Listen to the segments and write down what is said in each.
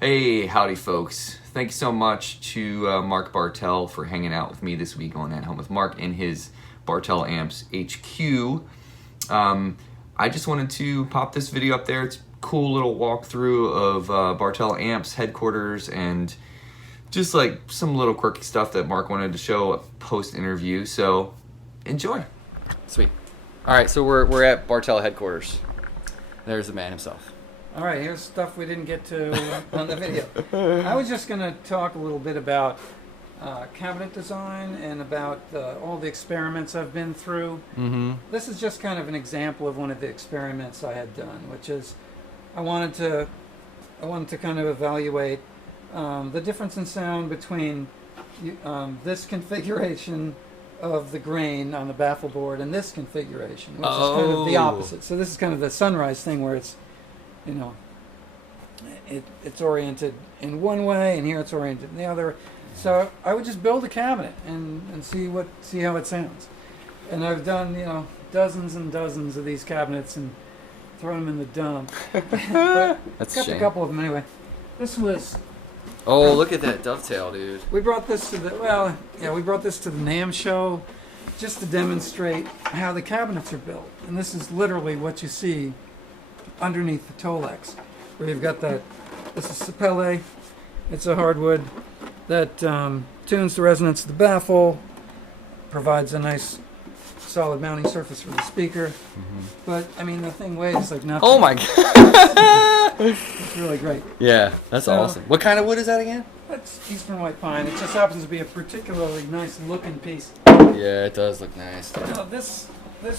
Hey, howdy, folks. Thank you so much to Mark Bartel for hanging out with me this week on At Home with Mark in his Bartel Amps HQ. I just wanted to pop this video up there. It's a cool little walkthrough of Bartel Amps headquarters and just like some little quirky stuff that Mark wanted to show post-interview. So, enjoy. Sweet. All right, so we're at Bartel headquarters. There's the man himself. All right, here's stuff we didn't get to on the video. I was just going to talk a little bit about cabinet design and about all the experiments I've been through. Mm-hmm. This is just kind of an example of one of the experiments I had done, which is I wanted to kind of evaluate the difference in sound between this configuration of the grain on the baffle board and this configuration, which is kind of the opposite. So this is kind of the sunrise thing where it's, you know, it's oriented in one way, and here it's oriented in the other. So I would just build a cabinet and see how it sounds. And I've done, you know, dozens and dozens of these cabinets and thrown them in the dump. That's a kept shame. a couple of them anyway. This was. Oh, look at that dovetail, dude. We brought this to the NAMM show just to demonstrate how the cabinets are built. And this is literally what you see underneath the Tolex, where you've got that. This is Sapele. It's a hardwood that tunes the resonance of the baffle, provides a nice solid mounting surface for the speaker. Mm-hmm. But I mean, the thing weighs like nothing. Oh my god. It's really great. Yeah, that's So- awesome. What kind of wood is that again? That's Eastern White Pine. It just happens to be a particularly nice looking piece. Yeah, it does look nice. Now, this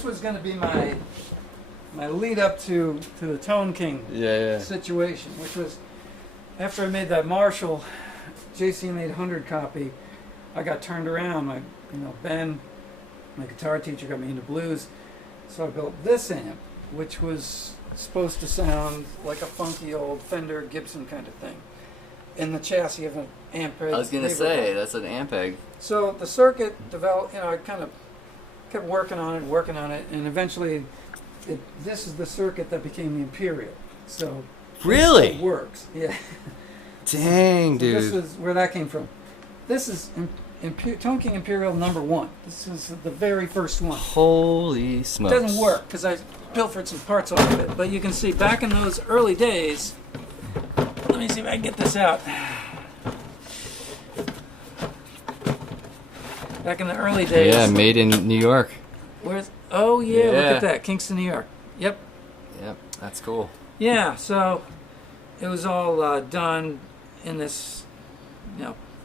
was going to be my lead up to the Tone King Yeah. situation, which was after I made that Marshall JCM 800 copy. I got turned around. Ben, my guitar teacher, got me into blues, so I built this amp, which was supposed to sound like a funky old Fender Gibson kind of thing, in the chassis of an amp. I was gonna say that's an Ampeg. So the circuit developed. I kind of kept working on it, and eventually, this is the circuit that became the Imperial. So Really? it works. Yeah. Dang, So this dude. is where that came from. This is Tone King Imperial #1. This is the very first one. Holy It smokes. doesn't work because I pilfered some parts off of it, but you can see back in those early days. Let me see if I can get this out. Back in the early days. Yeah, made in New York. Where's? Oh yeah, look Yeah. at that, Kingston, New York. Yep. Yep, that's cool. Yeah. So it was all done in this,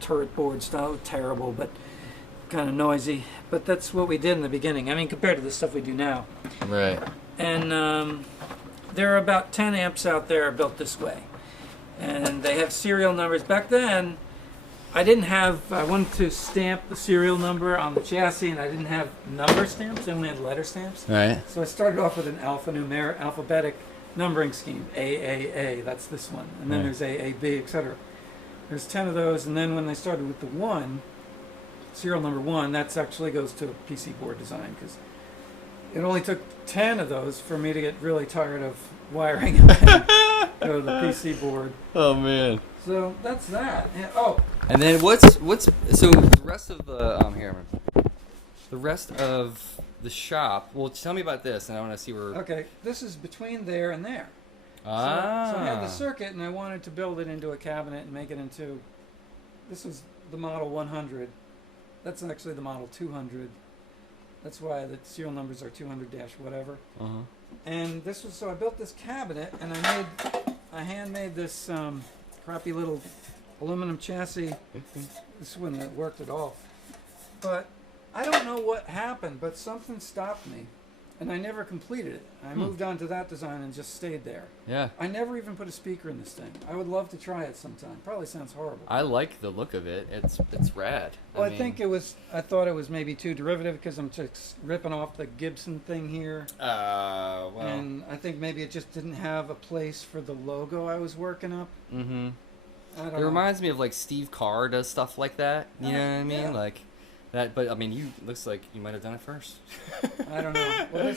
turret board style. Terrible, but kind of noisy. But that's what we did in the beginning. I mean, compared to the stuff we do now. Right. And there are about 10 amps out there built this way, and they have serial numbers. Back then, I wanted to stamp the serial number on the chassis, and I didn't have number stamps. I only had letter stamps. Right. So I started off with an alphabetic numbering scheme. AAA, that's this one. And then Right. there's AAB, etc. There's 10 of those, and then when they started with the 1, serial number 1, that actually goes to a PC board design, because it only took 10 of those for me to get really tired of wiring and go to the PC board. Oh man. So that's that. And, And then what's so the rest of the rest of the shop? Well, tell me about this, and I want to see where. okay, this is between there and there. So Ah. I had the circuit, and I wanted to build it into a cabinet and make it into. This was the Model 100. That's actually the Model 200. That's why the serial numbers are 200-whatever. Uh-huh. And this was, so I built this cabinet, and I hand-made this crappy little aluminum chassis. This wouldn't have worked at all. But I don't know what happened, but something stopped me, and I never completed it. I moved on to that design and just stayed there. Yeah. I never even put a speaker in this thing. I would love to try it sometime. Probably sounds horrible. I like the look of it. It's rad. Well, I mean, think I thought it was maybe too derivative because I'm just ripping off the Gibson thing here. Well. And I think maybe it just didn't have a place for the logo I was working up. Mm-hmm. I don't It know. reminds me of like Steve Carr does stuff like that. You know what I mean? Yeah. Like that. But I mean, looks like you might have done it first. I don't know. Well,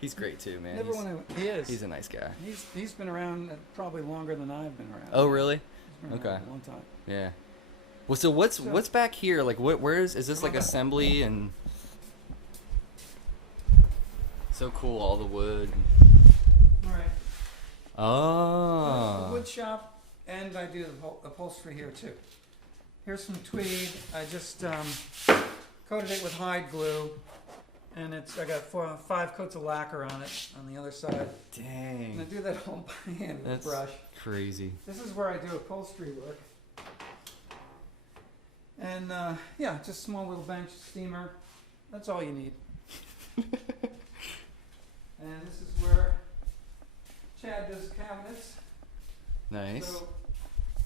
He's great too, man. never He's, want to. He is. he's a nice guy. He's been around probably longer than I've been around. Oh, really? He's Been around Okay. a long time. Yeah. Well, so what's back here? Like, where is this like assembly and? So cool, all the wood. All right. The Oh. wood shop, and I do the upholstery here too. Here's some tweed. I just coated it with hide glue, and I got 5 coats of lacquer on it on the other side. And I Dang. do that all by hand with That's a brush. crazy. This is where I do upholstery work. And yeah, just small little bench, steamer. That's all you need. And this is where Chad does cabinets. Nice. So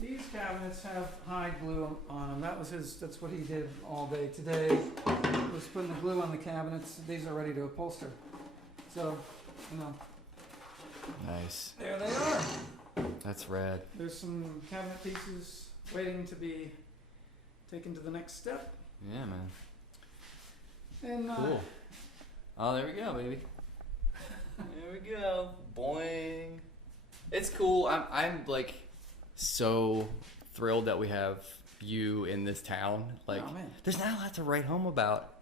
these cabinets have hide glue on them. That's what he did all day today. Was putting the glue on the cabinets. These are ready to upholster. So, Nice. there they are. That's rad. There's some cabinet pieces waiting to be taken to the next step. Yeah, man. And Cool. Oh, there we go, baby. There we go. Boing. It's cool. I'm like so thrilled that we have you in this town. Like, Oh, man. there's not a lot to write home about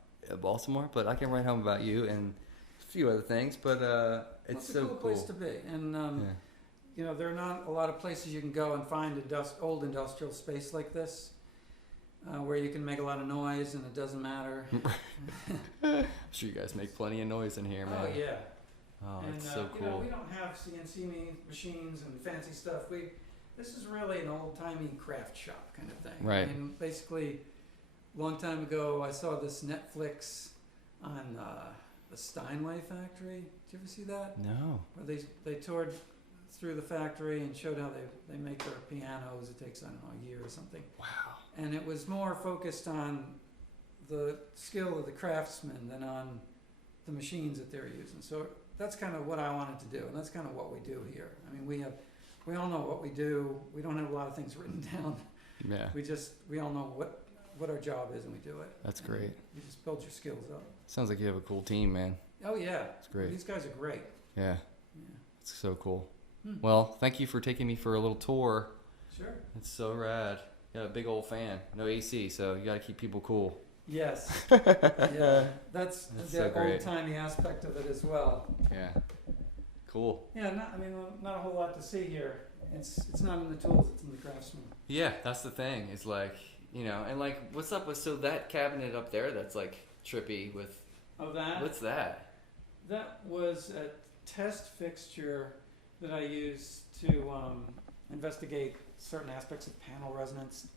Baltimore, but I can write home about you and a few other things. But it's a so cool cool. place to be. And Yeah. there are not a lot of places you can go and find old industrial space like this. Where you can make a lot of noise and it doesn't matter. I'm sure you guys make plenty of noise in here, man. Oh yeah. Oh, And that's so cool. we don't have CNC machines and fancy stuff. This is really an old-timey craft shop kind of thing. Right. I mean, basically, a long time ago, I saw this Netflix on the Steinway factory. Did you ever see that? No. Where they toured through the factory and showed how they make their pianos. It takes, I don't know, a year or something. Wow. And it was more focused on the skill of the craftsman than on the machines that they're using. So that's kind of what I wanted to do, and that's kind of what we do here. I mean, we all know what we do. We don't have a lot of things written down. Yeah. We all know what our job is, and we do it. That's great. You just build your skills up. Sounds like you have a cool team, man. Oh yeah, It's great. These guys are great. Yeah. Yeah. It's so cool. Hmm. Well, thank you for taking me for a little tour. Sure. It's so rad. Got a big old fan. No AC, so you got to keep people cool. Yes. Yeah. That's That's the so great. old-timey aspect of it as well. Yeah. Cool. Yeah. Not a whole lot to see here. It's not in the tools. It's in the craftsman. Yeah, that's the thing. It's like, and like, what's up with that cabinet up there that's like trippy with, Oh, that. what's that? That was a test fixture that I used to investigate certain aspects of panel resonance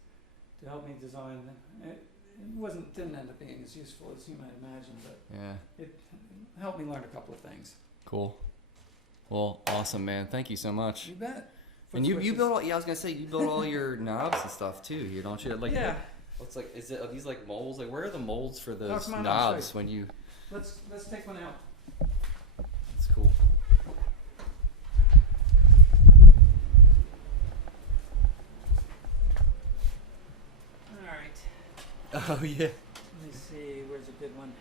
to help me design. It didn't end up being as useful as you might imagine, but Yeah. it helped me learn a couple of things. Cool. Well, awesome, man. Thank you so much. You bet. And you built all, I was going to say, you built all your knobs and stuff too here, don't you? Like, Yeah. What's like, are these like molds? Like, where are the molds for those come on, I'll show knobs when you, Let's take one out. it's cool. All right. Oh, yeah. Let me see. Where's a good one?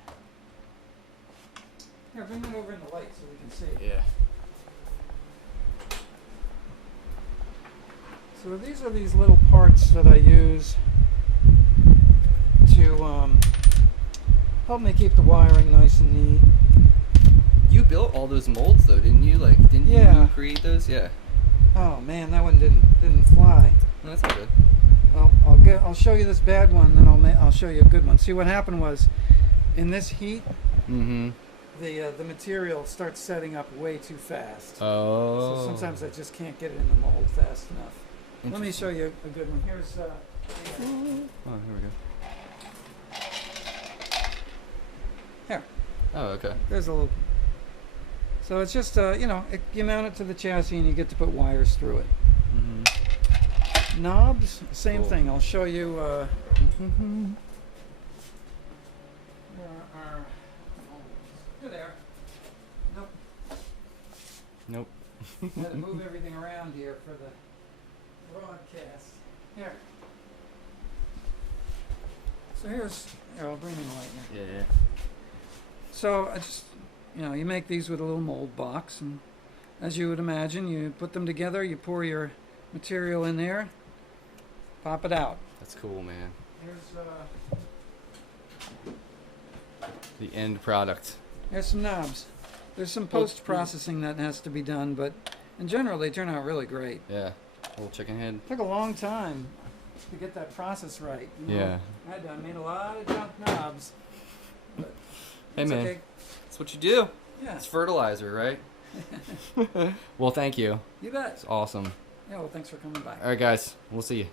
Here, bring it over in the light so we can see. Yeah. So these are these little parts that I use to help me keep the wiring nice and neat. You built all those molds though, didn't you? Like, didn't Yeah. you create those? Yeah. Oh man, that one didn't fly. No, that's all good. Well, I'll show you this bad one, then I'll show you a good one. See, what happened was, in this heat, Mm-hmm. the material starts setting up way too fast. Oh. So sometimes I just can't get it in the mold fast enough. Let me show you a good one. Here's Oh, here we go. here. Oh, okay. There's a little. So it's just you mount it to the chassis and you get to put wires through it. Mm-hmm. Knobs, same Cool. thing. I'll show you. Where are Here they are. Nope. Nope. I had to move everything around here for the broadcast. Here. So here, I'll bring in the light here. Yeah, yeah. So I just, you make these with a little mold box, and as you would imagine, you put them together, you pour your material in there, pop it out. That's cool, man. Here's The end product. Here's some knobs. There's some post-processing that has to be done, but in general, they turn out really great. Yeah. Little chicken head. Took a long time to get that process right. You know? Yeah. I made a lot of junk knobs. But Hey, it's man. okay. That's what you do. Yeah, It's fertilizer, right? Well, thank you. you bet. It's awesome. Yeah, well, thanks for coming by. All right, guys. We'll see you.